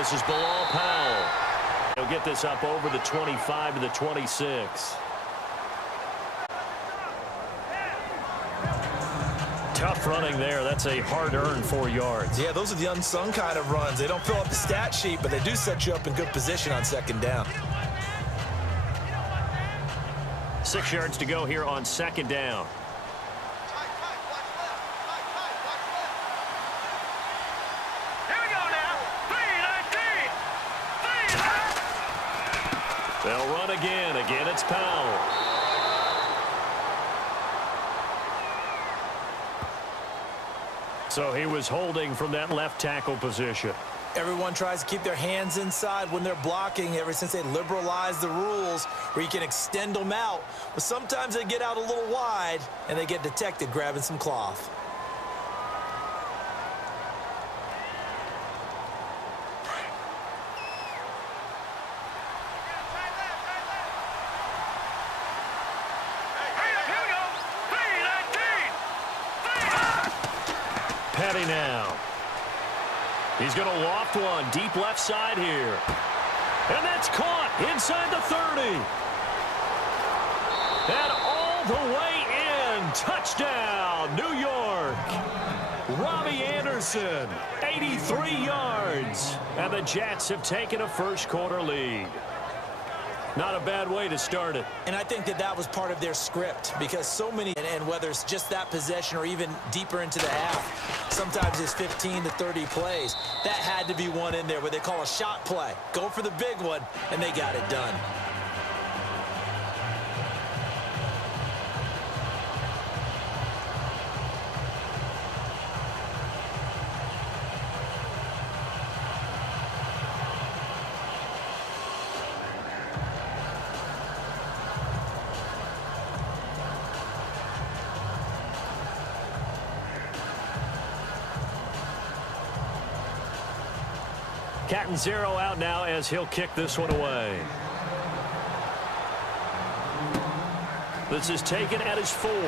this is Bilal Powell. He'll get this up over the 25 to the 26. Tough running there. That's a hard-earned 4 yards. Yeah, those are the unsung kind of runs. They don't fill up the stat sheet, but they do set you up in good position on second down. 6 yards to go here on second down. They'll run again. Again, it's Powell. So he was holding from that left tackle position. Everyone tries to keep their hands inside when they're blocking ever since they liberalized the rules where you can extend them out. But sometimes they get out a little wide and they get detected grabbing some cloth. Petty now. He's going to loft one deep left side here. And that's caught inside the 30. And all the way in. Touchdown, New York. Robbie Anderson, 83 yards. And the Jets have taken a first-quarter lead. Not a bad way to start it. And I think that was part of their script because so many, and whether it's just that possession or even deeper into the half, sometimes it's 15 to 30 plays. That had to be one in there where they call a shot play. Go for the big one, and they got it done. Cat and zero out now as he'll kick this one away. This is taken at his 4. And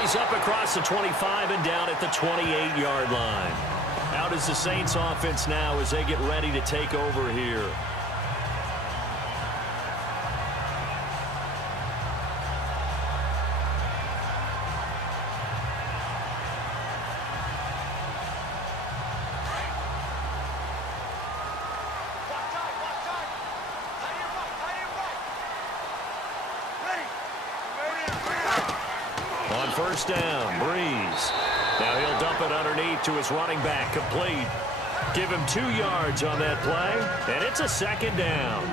he's up across the 25 and down at the 28-yard line. Out is the Saints offense now as they get ready to take over here. On first down, Breeze. Now he'll dump it underneath to his running back, complete. Give him 2 yards on that play, and it's a second down.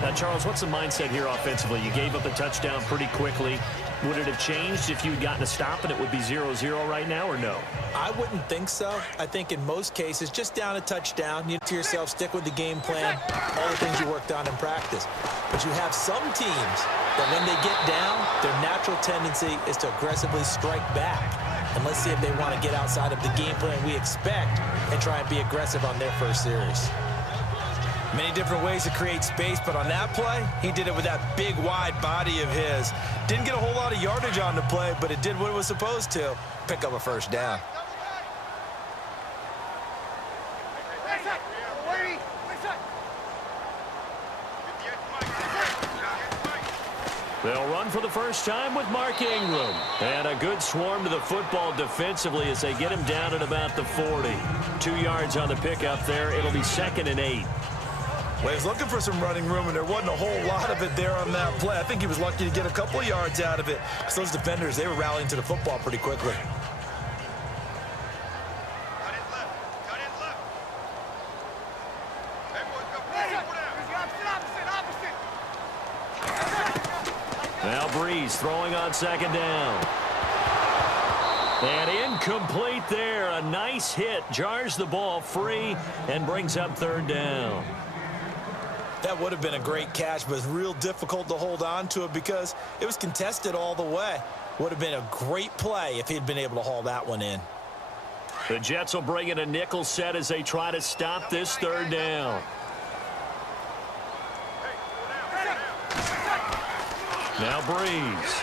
Now, Charles, what's the mindset here offensively? You gave up a touchdown pretty quickly. Would it have changed if you had gotten a stop and it would be 0-0 right now, or no? I wouldn't think so. I think in most cases, just down a touchdown, you to yourself, stick with the game plan, all the things you worked on in practice. But you have some teams that when they get down, their natural tendency is to aggressively strike back. And let's see if they want to get outside of the game plan we expect and try and be aggressive on their first series. Many different ways to create space, but on that play, he did it with that big, wide body of his. Didn't get a whole lot of yardage on the play, but it did what it was supposed to, pick up a first down. They'll run for the first time with Mark Ingram. And a good swarm to the football defensively as they get him down at about the 40. 2 yards on the pickup there. It'll be 2nd and 8. Well, he was looking for some running room, and there wasn't a whole lot of it there on that play. I think he was lucky to get a couple of yards out of it because those defenders, they were rallying to the football pretty quickly. Now Breeze throwing on second down. And incomplete there. A nice hit. Jars the ball free and brings up 3rd down. That would have been a great catch, but it's real difficult to hold on to it because it was contested all the way. Would have been a great play if he'd been able to haul that one in. The Jets will bring in a nickel set as they try to stop this 3rd down. Now Breeze.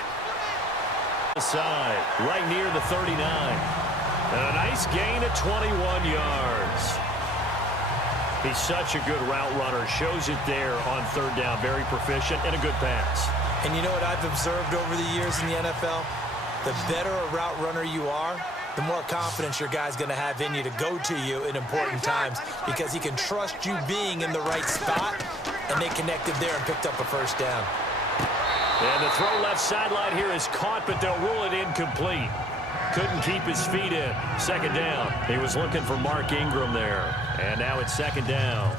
Side, right near the 39. And a nice gain of 21 yards. He's such a good route runner. Shows it there on third down. Very proficient and a good pass. And you know what I've observed over the years in the NFL? The better a route runner you are, the more confidence your guy's going to have in you to go to you in important times because he can trust you being in the right spot, and they connected there and picked up a first down. And the throw left sideline here is caught, but they'll rule it incomplete. Couldn't keep his feet in. Second down. He was looking for Mark Ingram there. And now it's second down.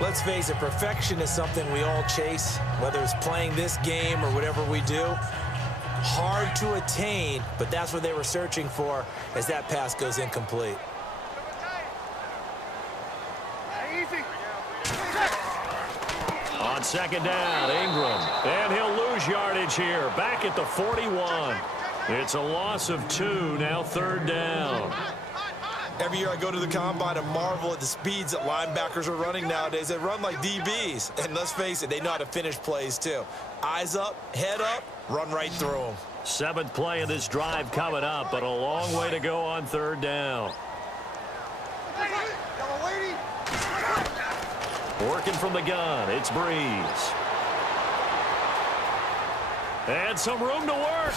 Let's face it, perfection is something we all chase, whether it's playing this game or whatever we do. Hard to attain, but that's what they were searching for as that pass goes incomplete. On second down, Ingram. And he'll lose yardage here. Back at the 41. It's a loss of 2, now third down. Every year I go to the combine and marvel at the speeds that linebackers are running nowadays. They run like DBs. And let's face it, they know how to finish plays too. Eyes up, head up, run right through them. 7th play of this drive coming up, but a long way to go on third down. Working from the gun, it's Breeze. And some room to work.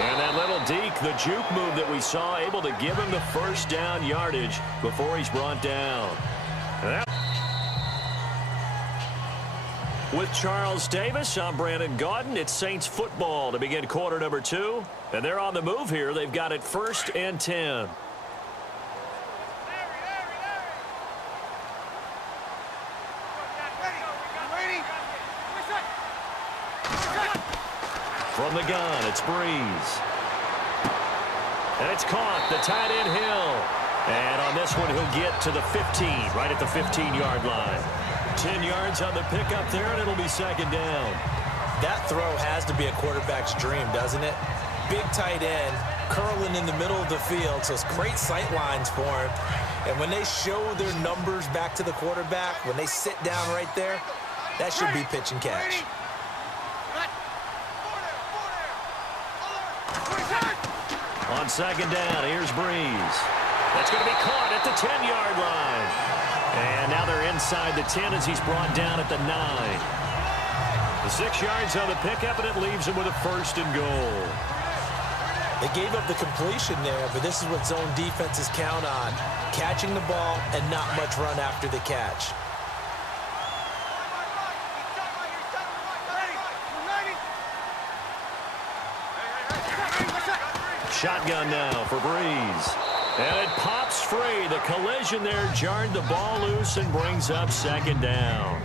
And that little deke, the juke move that we saw, able to give him the first down yardage before he's brought down. With Charles Davis, I'm Brandon Gaudin. It's Saints football to begin quarter number 2. And they're on the move here. They've got it 1st and 10. From the gun, it's Breeze. And it's caught, the tight end Hill. And on this one, he'll get to the 15, right at the 15-yard line. 10 yards on the pickup there, and it'll be second down. That throw has to be a quarterback's dream, doesn't it? Big tight end, curling in the middle of the field, so it's great sight lines for him. And when they show their numbers back to the quarterback, when they sit down right there, that should be pitch and catch. On second down, here's Breeze. That's going to be caught at the 10-yard line. And now they're inside the 10 as he's brought down at the 9. The 6 yards on the pickup, and it leaves him with a 1st and goal. They gave up the completion there, but this is what zone defenses count on. Catching the ball and not much run after the catch. Shotgun now for Breeze. And it pops free. The collision there jarred the ball loose and brings up second down.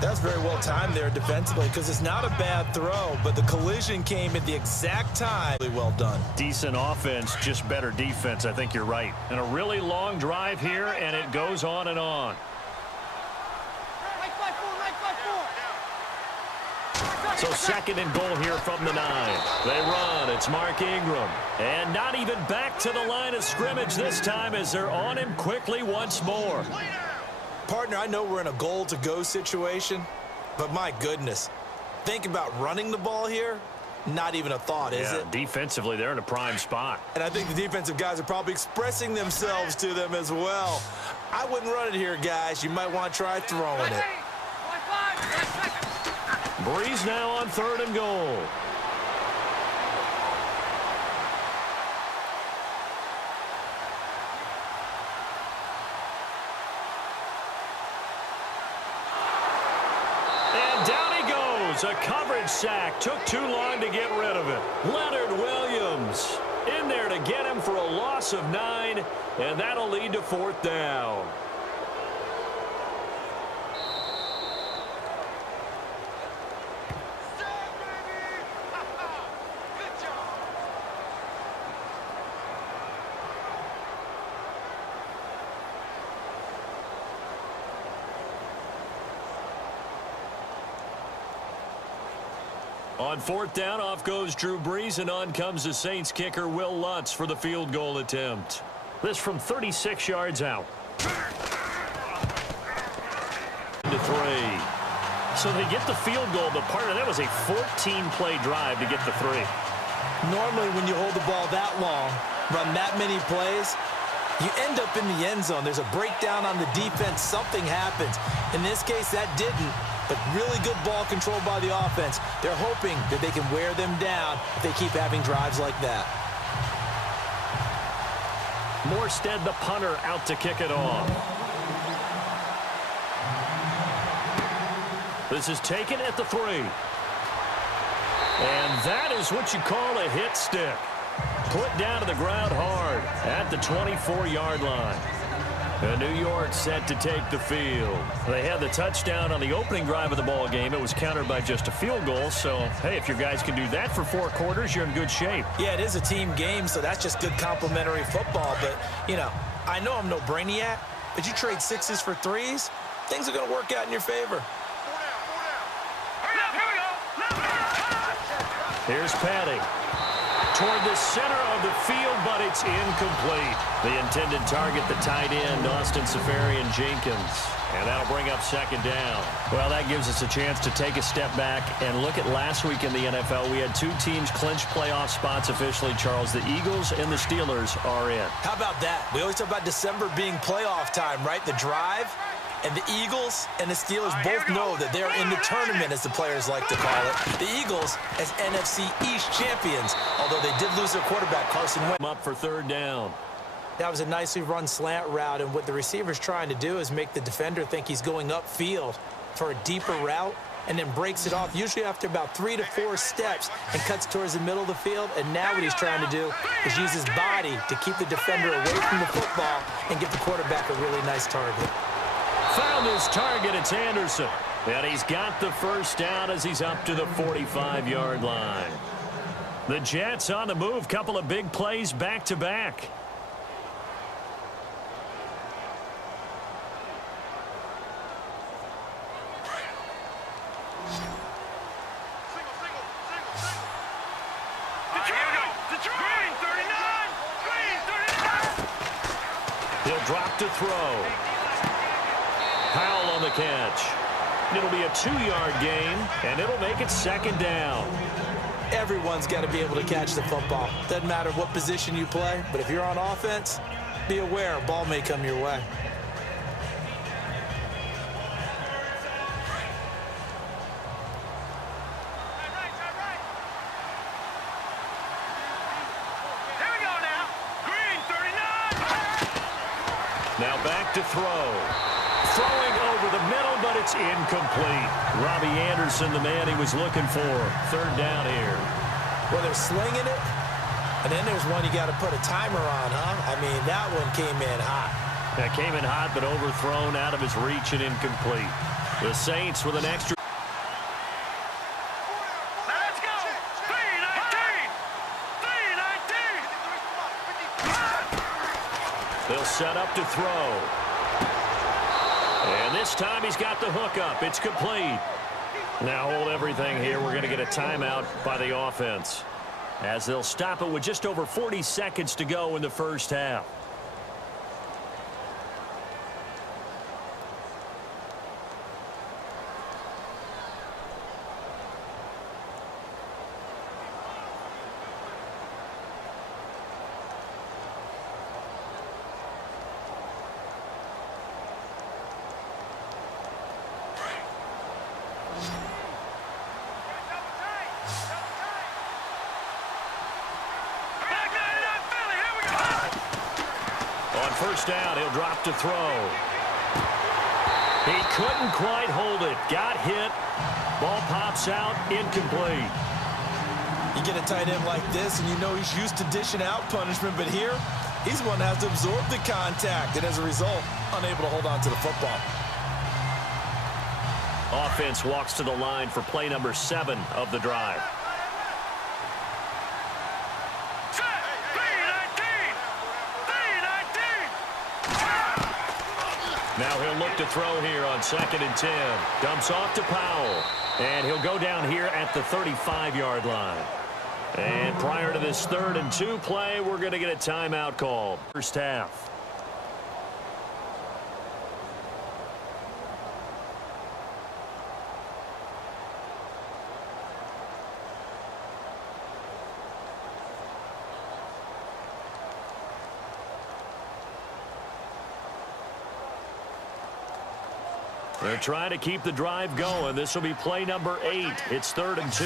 That's very well timed there defensively because it's not a bad throw, but the collision came at the exact time. Really well done. Decent offense, just better defense. I think you're right. And a really long drive here, and it goes on and on. So 2nd and goal here from the 9. They run. It's Mark Ingram. And not even back to the line of scrimmage this time as they're on him quickly once more. Partner, I know we're in a goal-to-go situation, but my goodness, think about running the ball here. Not even a thought, is it? Defensively, they're in a prime spot. And I think the defensive guys are probably expressing themselves to them as well. I wouldn't run it here, guys. You might want to try throwing it. Breeze now on 3rd and goal. And down he goes. A coverage sack. Took too long to get rid of it. Leonard Williams in there to get him for a loss of 9, and that'll lead to 4th down. On 4th down, off goes Drew Brees, and on comes the Saints kicker Will Lutz for the field goal attempt. This from 36 yards out. To 3. So they get the field goal, but partner, that was a 14-play drive to get the 3. Normally, when you hold the ball that long, run that many plays, You end up in the end zone. There's a breakdown on the defense. Something happens. In this case, that didn't. But really good ball control by the offense. They're hoping that they can wear them down if they keep having drives like that. Morstead, the punter, out to kick it off. This is taken at the 3. And that is what you call a hit stick. Put down to the ground hard at the 24-yard line. New York set to take the field. They had the touchdown on the opening drive of the ball game. It was countered by just a field goal. So, hey, if your guys can do that for 4 quarters, you're in good shape. Yeah, it is a team game, so that's just good complementary football. But, you know, I know I'm no brainiac, but you trade 6s for 3s, things are going to work out in your favor. Here's Patty. Toward the center of the field, but it's incomplete. The intended target, the tight end, Austin Seferian-Jenkins. And that'll bring up 2nd down. Well, that gives us a chance to take a step back and look at last week in the NFL. We had 2 teams clinch playoff spots officially, Charles. The Eagles and the Steelers are in. How about that? We always talk about December being playoff time, right? The drive. And the Eagles and the Steelers both know that they're in the tournament, as the players like to call it. The Eagles as NFC East champions, although they did lose their quarterback, Carson Wentz. Up for 3rd down. That was a nicely run slant route, and what the receiver's trying to do is make the defender think he's going upfield for a deeper route, and then breaks it off, usually after about 3 to 4 steps, and cuts towards the middle of the field. And now what he's trying to do is use his body to keep the defender away from the football and give the quarterback a really nice target. Found his target, it's Anderson. And he's got the 1st down as he's up to the 45-yard line. The Jets on the move, couple of big plays back-to-back. He'll drop to throw. Powell on the catch. It'll be a 2-yard gain, and it'll make it 2nd down. Everyone's got to be able to catch the football. Doesn't matter what position you play, but if you're on offense, be aware a ball may come your way. Now back to throw. Throwing over the middle, but it's incomplete. Robbie Anderson, the man he was looking for. 3rd down here. Well, they're slinging it, and then there's one you got to put a timer on, huh? I mean, that one came in hot. That came in hot, but overthrown, out of his reach and incomplete. The Saints with an extra. Let's go! 3-19! 3-19! They'll set up to throw. And this time he's got the hook up. It's complete. Now hold everything here. We're going to get a timeout by the offense, as they'll stop it with just over 40 seconds to go in the 1st half. On 1st down, he'll drop to throw. He couldn't quite hold it. Got hit. Ball pops out. Incomplete. You get a tight end like this, and you know he's used to dishing out punishment, but here, he's the one that has to absorb the contact, and as a result, unable to hold on to the football. Offense walks to the line for play number 7 of the drive. Now he'll look to throw here on 2nd and 10. Dumps off to Powell. And he'll go down here at the 35-yard line. And prior to this 3rd and 2 play, we're going to get a timeout called. 1st half. They're trying to keep the drive going. This will be play number 8. It's 3rd and 2.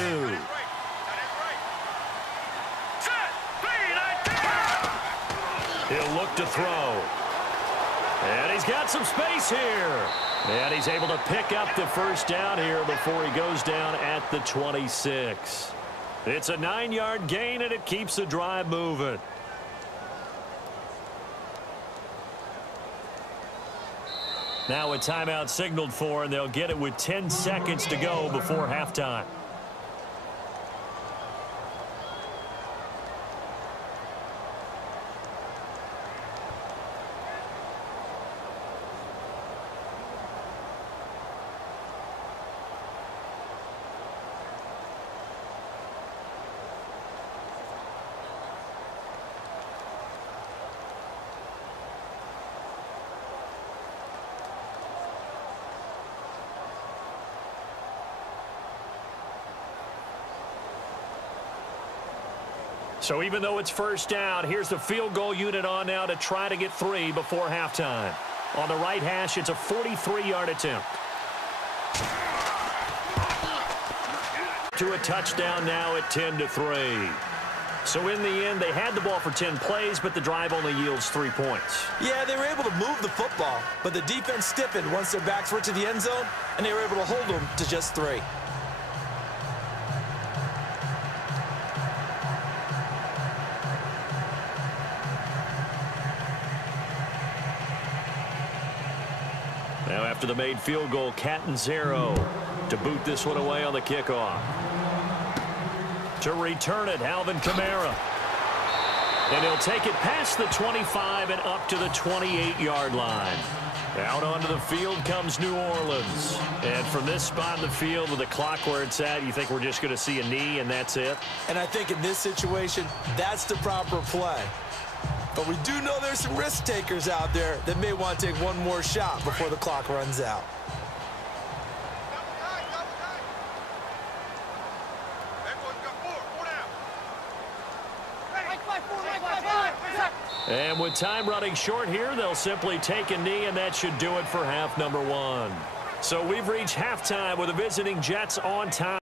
He'll look to throw. And he's got some space here. And he's able to pick up the first down here before he goes down at the 26. It's a 9-yard gain, and it keeps the drive moving. Now a timeout signaled for, and they'll get it with 10 seconds to go before halftime. So even though it's first down, here's the field goal unit on now to try to get 3 before halftime. On the right hash, it's a 43-yard attempt. To a touchdown now at 10-3. So in the end, they had the ball for 10 plays, but the drive only yields 3 points. Yeah, they were able to move the football, but the defense stiffened once their backs were to the end zone, and they were able to hold them to just 3. Now after the made field goal, Catanzaro to boot this one away on the kickoff. To return it, Alvin Kamara. And he'll take it past the 25 and up to the 28-yard line. Out onto the field comes New Orleans. And from this spot in the field with the clock where it's at, you think we're just going to see a knee and that's it? And I think in this situation, that's the proper play. But we do know there's some risk takers out there that may want to take one more shot before the clock runs out. And with time running short here, they'll simply take a knee, and that should do it for half number 1. So we've reached halftime with the visiting Jets on time.